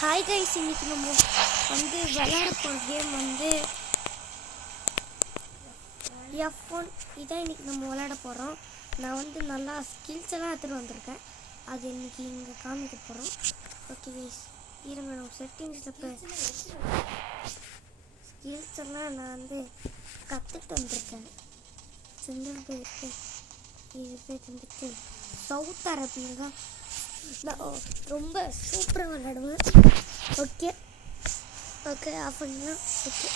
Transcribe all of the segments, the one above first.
Hi guys, இன்னைக்கு நம்ம விளையாட போகிற கேம் F1. இதான் இன்னைக்கு நம்ம விளையாட போகிறோம். நான் நல்லா ஸ்கில்ஸ் எல்லாம் எடுத்துகிட்டு வந்திருக்கேன். அது இன்னைக்கு இங்கே காமிக்க போகிறோம். ஓகே கைஸ், இருங்க நம்ம செட்டிங்ஸில் போய் ஸ்கில்ஸ் எல்லாம் நான் கற்றுட்டு வந்திருக்கேன். சிங்கிள் போயிருக்கு இது போய் சவுத் அரேபியா தான் நான் ரொம்ப சூப்பராக விளையாடுவேன். ஓகே ஓகே ஆஃப் பண்ணலாம். ஓகே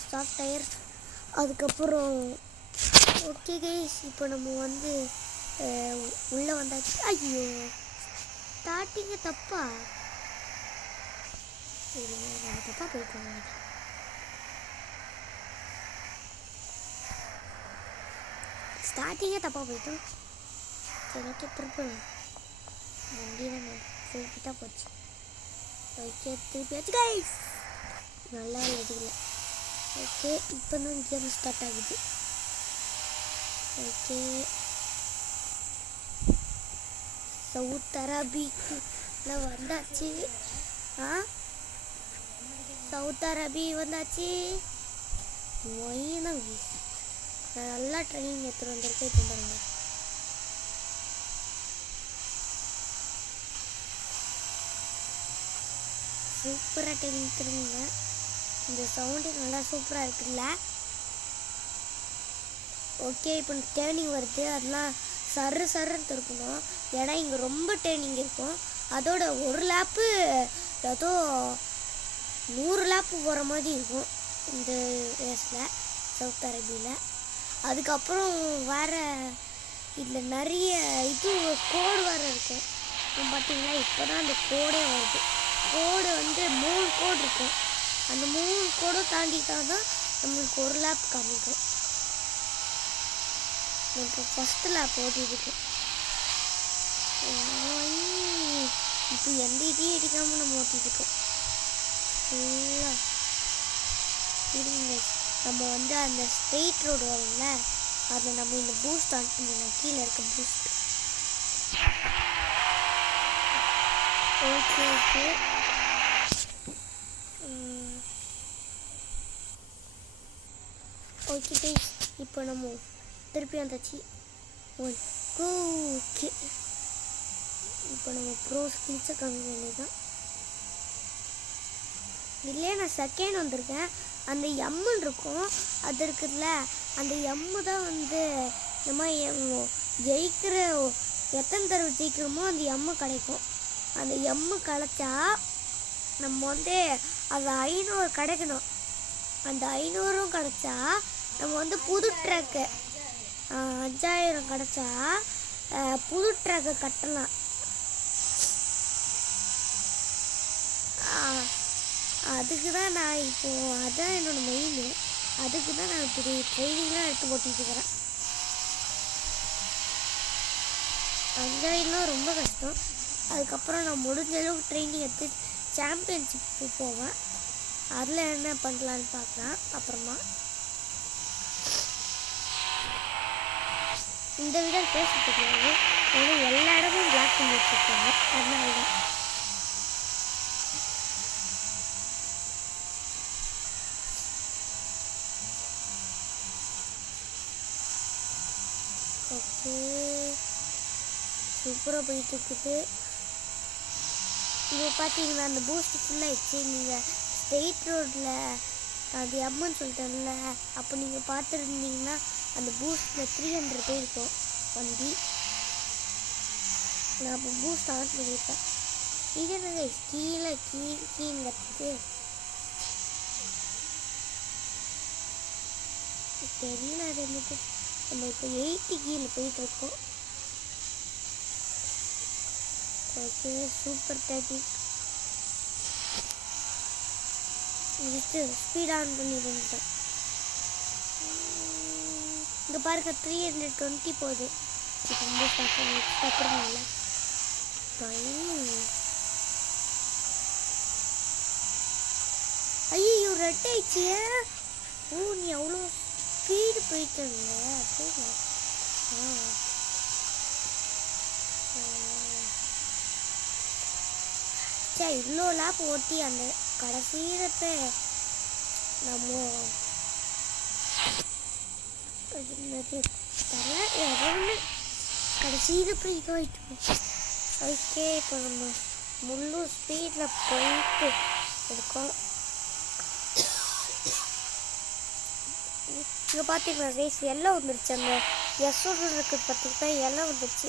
ஸ்டாப் டயர். அதுக்கப்புறம் ஓகே கைஸ், இப்போ நம்ம உள்ளே வந்தாச்சு. ஐயோ ஸ்டார்டிங்கு தப்பா நம்ம தப்பாக போய்க்கோங்க. ஸ்டார்டிங்கே தப்பாக போயிட்டோம். சரி ஓகே திருப்பி வண்டி தானே திருப்பிட்டா போச்சு. ஓகே திருப்பியாச்சு கைஸ், நல்லா எழுதிக்கல. ஓகே இப்போ தான் கேம் ஸ்டார்ட் ஆகுது. ஓகே சவுத் அரேபியால வந்தாச்சு. சவுத் அரேபியா வந்தாச்சு. நான் நல்லா ட்ரைனிங் எடுத்துகிட்டு வந்திருக்கேன். இப்போ பாருங்க, சூப்பராக ட்ரைனிங் திரும்புங்க. இந்த சவுண்டு நல்லா சூப்பராக இருக்குல்ல. ஓகே இப்போ டேர்னிங் வருது, அதெல்லாம் சருன்னு திருப்பணும். ஏன்னா இங்கே ரொம்ப டேர்னிங் இருக்கும். அதோட ஒரு லேப்பு ஏதோ 100 லேப்பு போகிற மாதிரி இருக்கும் இந்த ரேஸில் சவுத் அரேபியாவில். அதுக்கப்புறம் வேறு இதில் நிறைய இது கோடு வேறு இருக்கும். பார்த்தீங்களா, இப்போ தான் அந்த கோடே வருது. கோடு 3 கோடு இருக்கும். அந்த 3 கோடும் தாண்டிட்டா தான் நம்மளுக்கு ஒரு லேப் காமிக்கும். இப்போ ஃபஸ்ட்டு லேப் ஓட்டிருக்கோம். இப்போ எந்த இதையும் அடிக்காமல் நம்ம ஓட்டிருக்கோம் ஃபுல்லாக. இருங்க, நம்ம அந்த ஸ்ட்ரெயிட் ரோடு வரும்ல, அதில் நம்ம இந்த பூஸ்ட் ஆன் பண்ணிடலாம். கீழே இருக்க boost. Okay okay okay guys, இப்போ நம்ம திருப்பி வந்தாச்சு. ஓகே இப்போ நம்ம ப்ரோ ஸ்கில்ஸை கம்மி பண்ணிதான். இல்லையே நான் செகண்ட் வந்திருக்கேன். அந்த எம்முன்னு இருக்கும், அது இருக்குதுல்ல, அந்த எம்மு தான் இந்த மாதிரி ஜெயிக்கிற எத்தனை தடவை ஜெயிக்கிறோமோ அந்த எம்மு கிடைக்கும். அந்த எம்மு கிடைச்சா நம்ம அது 500 கிடைக்கணும். அந்த 500ம் கிடைச்சா நம்ம புது ட்ராக்கு 5000 கிடைச்சா புது ட்ராக்கை கட்டலாம். அதுக்கு தான் நான் இப்போது அதுதான் என்னோடய மெயின். அதுக்கு தான் நான் இப்படி ட்ரைனிங்லாம் எடுத்து போட்டிட்டு இருக்கிறேன். 5000 ரொம்ப கஷ்டம். அதுக்கப்புறம் நான் முடிஞ்ச அளவுக்கு ட்ரைனிங் எடுத்து சாம்பியன்ஷிப்பு போவேன். அதில் என்ன பண்ணலான்னு பார்க்கலாம் அப்புறமா. இந்த வீடியோ பேச தெரியாது, ஏன்னா எல்லா இடமும் பிளாக் பண்ணி வச்சுருக்காங்க. அதனால தான். ஓகே சூப்பராக போயிட்டு இருக்குது. இப்போ பார்த்தீங்கன்னா அந்த பூஸ்ட் ஃபுல்லாகிடுச்சு. நீங்கள் ஸ்ட்ரெயிட் ரோட்டில் அது எம்முன்னு சொல்லிட்டேன்ல, அப்போ நீங்கள் பார்த்துருந்தீங்கன்னா அந்த பூஸ்ட்டில் 300 போயிருக்கும் வண்டி. நான் அப்போ பூஸ்ட் ஆன் பண்ணியிருப்பேன். இது என்னங்க கீழே கத்துக்கு தெரியல. அது என்னது, நம்ம இப்போ 80 கீழே போயிட்டுருக்கோம். ஓகே சூப்பர் டேட்டிக். ஜஸ்ட்டு ஸ்பீட் ஆன் பண்ணி வந்துட்டேன். இங்கே பாருங்க 320 போகுது. இப்போ பூஸ்ட் ஆஃப் பண்ணி கற்றுருங்களா. ஐயோ ரெட் ஆயிடுச்சு. நீ அவ்வளோ ஸ்பீடு போயிட்டேங்க. அப்படியே இவ்வளோ லேப் ஓட்டி அந்த கடைசியில் நம்ம தரல ஏதோ ஒன்று கடைசியில் போய் இதுவாகிட்டு. ஓகே இப்போ நம்ம முழு ஸ்பீடில் போயிட்டு இருக்கோம். இங்கே பார்த்தீங்கன்னா ரேஸ் எல்லாம் வந்துருச்சு. அந்த எஸ்ஸோடு இருக்குது பார்த்தீங்கன்னா எல்லாம் வந்துருச்சு.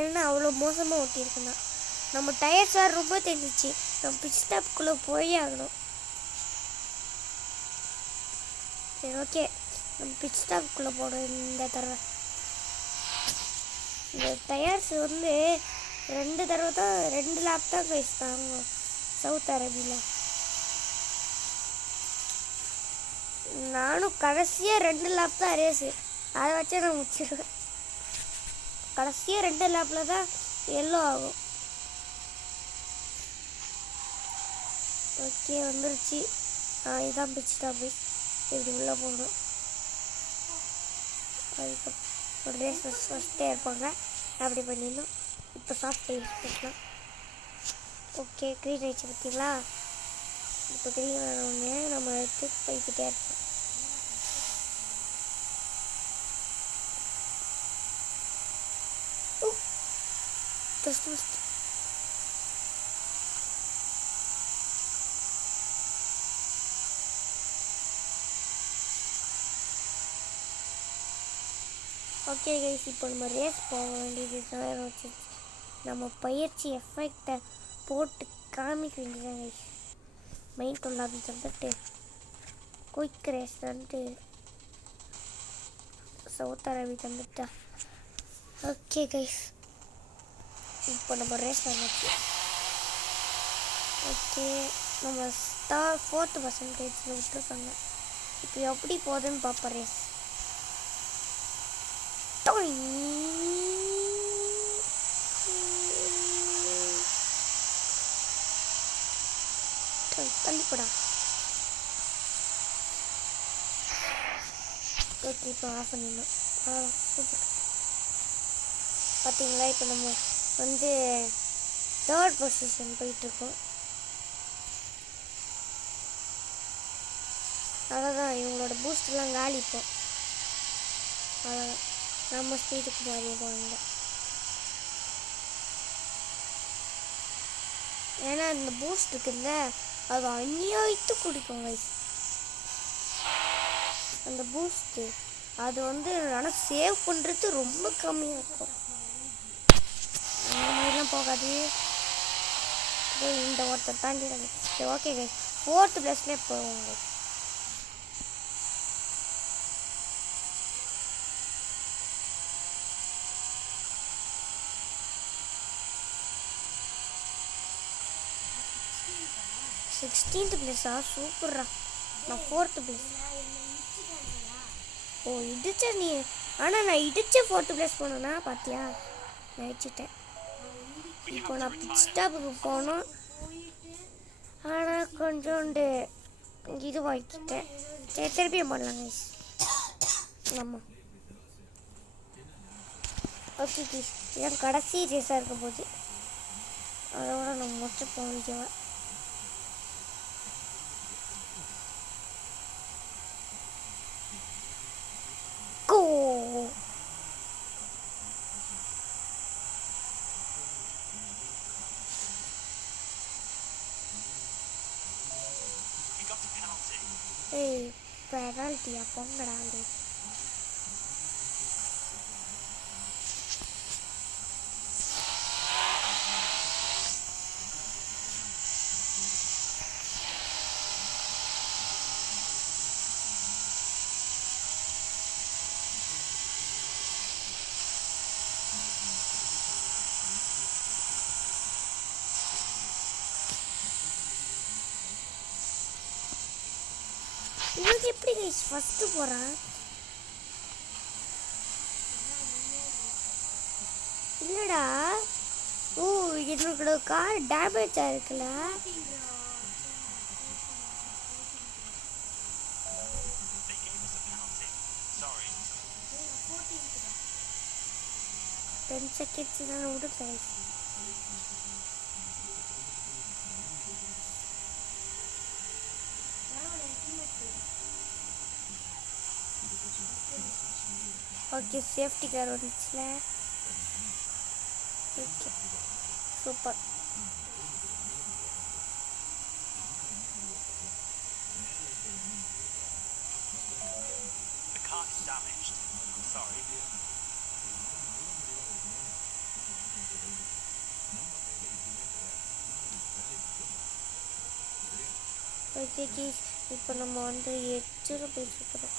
ஏன்னா அவ்வளோ மோசமாக ஓட்டியிருக்குண்ணா. நம்ம டயர்ஸ் வேறு ரொம்ப தெரிஞ்சிச்சு. நம்ம பிட் ஸ்டாப்புக்குள்ளே போய் ஆகணும். சரி ஓகே, நம்ம பிட் ஸ்டாப்புக்குள்ளே போகணும் இந்த தடவை. இந்த டயர்ஸ் வந்து 2 தடவை தான் 2 லேப் தான் பேசிட்டாங்க சவுத் அரேபியில். நானும் கடைசியாக 2 லேப் தான் ரேஸு, அதை வச்சா நான் முடிச்சிடுவேன். கடைசியாக 2 லேப்பில் தான் எல்லோ ஆகும். ஓகே வந்துருச்சு. இதான் பிட் ஸ்டாப். இப்படி உள்ளே போகணும். அதுக்கப்புறம் ஒரு ரேஸ் ஃபஸ்ட்டே இருப்பாங்க, அப்படி பண்ணிடணும். இப்போ சாஃப்ட் யூஸ் பண்ணலாம். ஓகே க்ரீன் ஆயிடுச்சு பார்த்தீங்களா. இப்போ க்ரீன் ஆனவுடனே நம்ம எடுத்து போய்கிட்டே இருப்போம். ஓகே கைஸ், இப்போ நம்ம ரேஸ் போக வேண்டியது தான் வச்சு நம்ம பயிற்சி எஃபெக்டை போட்டு காமிக்க வேண்டியதான் கைஸ். மெயின் கொள்ளாது வந்துட்டு குயிக் ரேஸ் வந்துட்டு சவுத் அரேபி தந்துட்டா. ஓகே கைஸ், இப்போ நம்ம ரேஸ் வந்துச்சு. ஓகே நம்ம 4% விட்டுருக்காங்க. இப்போ எப்படி போகுதுன்னு பார்ப்போம் ரேஸ். தள்ளிப்படா. ஓகே இப்போ ஆஃப் பண்ணிடணும். சூப்பர். பார்த்தீங்களா இப்போ நம்ம வந்து 3rd பொசிஷன் போயிட்டுருக்கோம். அவ்வளோதான், இவங்களோட பூஸ்ட்லாம் காலி. இப்போ அவ்வளோதான், நம்ம ஸ்பீடுக்கு மாறிடுவாங்க. ஏன்னா இந்த பூஸ்ட் இருக்குல்ல, அது அநியாயத்து குடிக்கும் கைஸ். அந்த பூஸ்ட்டு அது வந்து ஆனால் சேவ் பண்ணுறது ரொம்ப கம்மியாக இருக்கும். அந்த மாதிரிலாம் போகாது. இந்த ஒருத்தர் தாண்டி சரி ஓகே கைஸ், 4th பிளேஸ்லேயே போவாங்க. சிக்ஸ்டீன்த் பிளேஸா? சூப்பர்ரா. நான் 4th பிளேஸ். ஓ இடிச்ச நீ, ஆனால் நான் இடிச்ச 4th பிளேஸ் போனேன்னா பார்த்தியா, நான் இடிச்சிட்டேன். இப்போ நான் பிட் ஸ்டாப்புக்கு போனோம், ஆனால் கொஞ்சோண்டு இது வாங்கிட்டேன். சரி திருப்பியும் பண்ணலாம் கைஸ். ஆமாம் ஓகே கைஸ், இதான் கடைசி ரேஸாக இருக்க போகுது. அதோட நம்ம முடிச்சு போகிறோம். பெனால்ட்டியா போங்கடா. இவனுக்கு எப்படி கைஸ் ஃபஸ்ட்டு போகிறான்? இல்லைடா, ஓ என்னோட கார் டேமேஜ் ஆகிருக்குல்ல. 10 seconds தான் விடு கைஸ். ஓகே சேஃப்டி கார் வந்துச்சுல. Okay super. ஓகே கீஸ், இப்போ நம்ம வந்து எட்ஜில் போயிட்டுருக்குறோம்.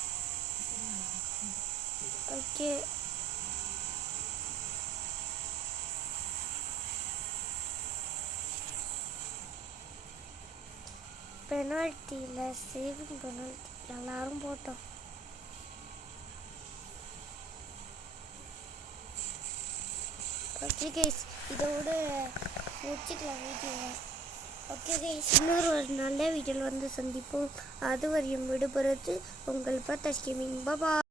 ஓகே பெனால்ட்டியில் சேவிங் பெனால்ட்டி எல்லாரும் போட்டோம். ஓகே கைஸ், இதோட முடிச்சுக்கலாம் வீடியோவை. ஓகே கைஸ், இன்னொரு நல்ல வீடியோவில் வந்து சந்திப்போம். அதுவரையும் விடுபடுறது உங்கள் பத்தாஸ் கேமிங். பாய்.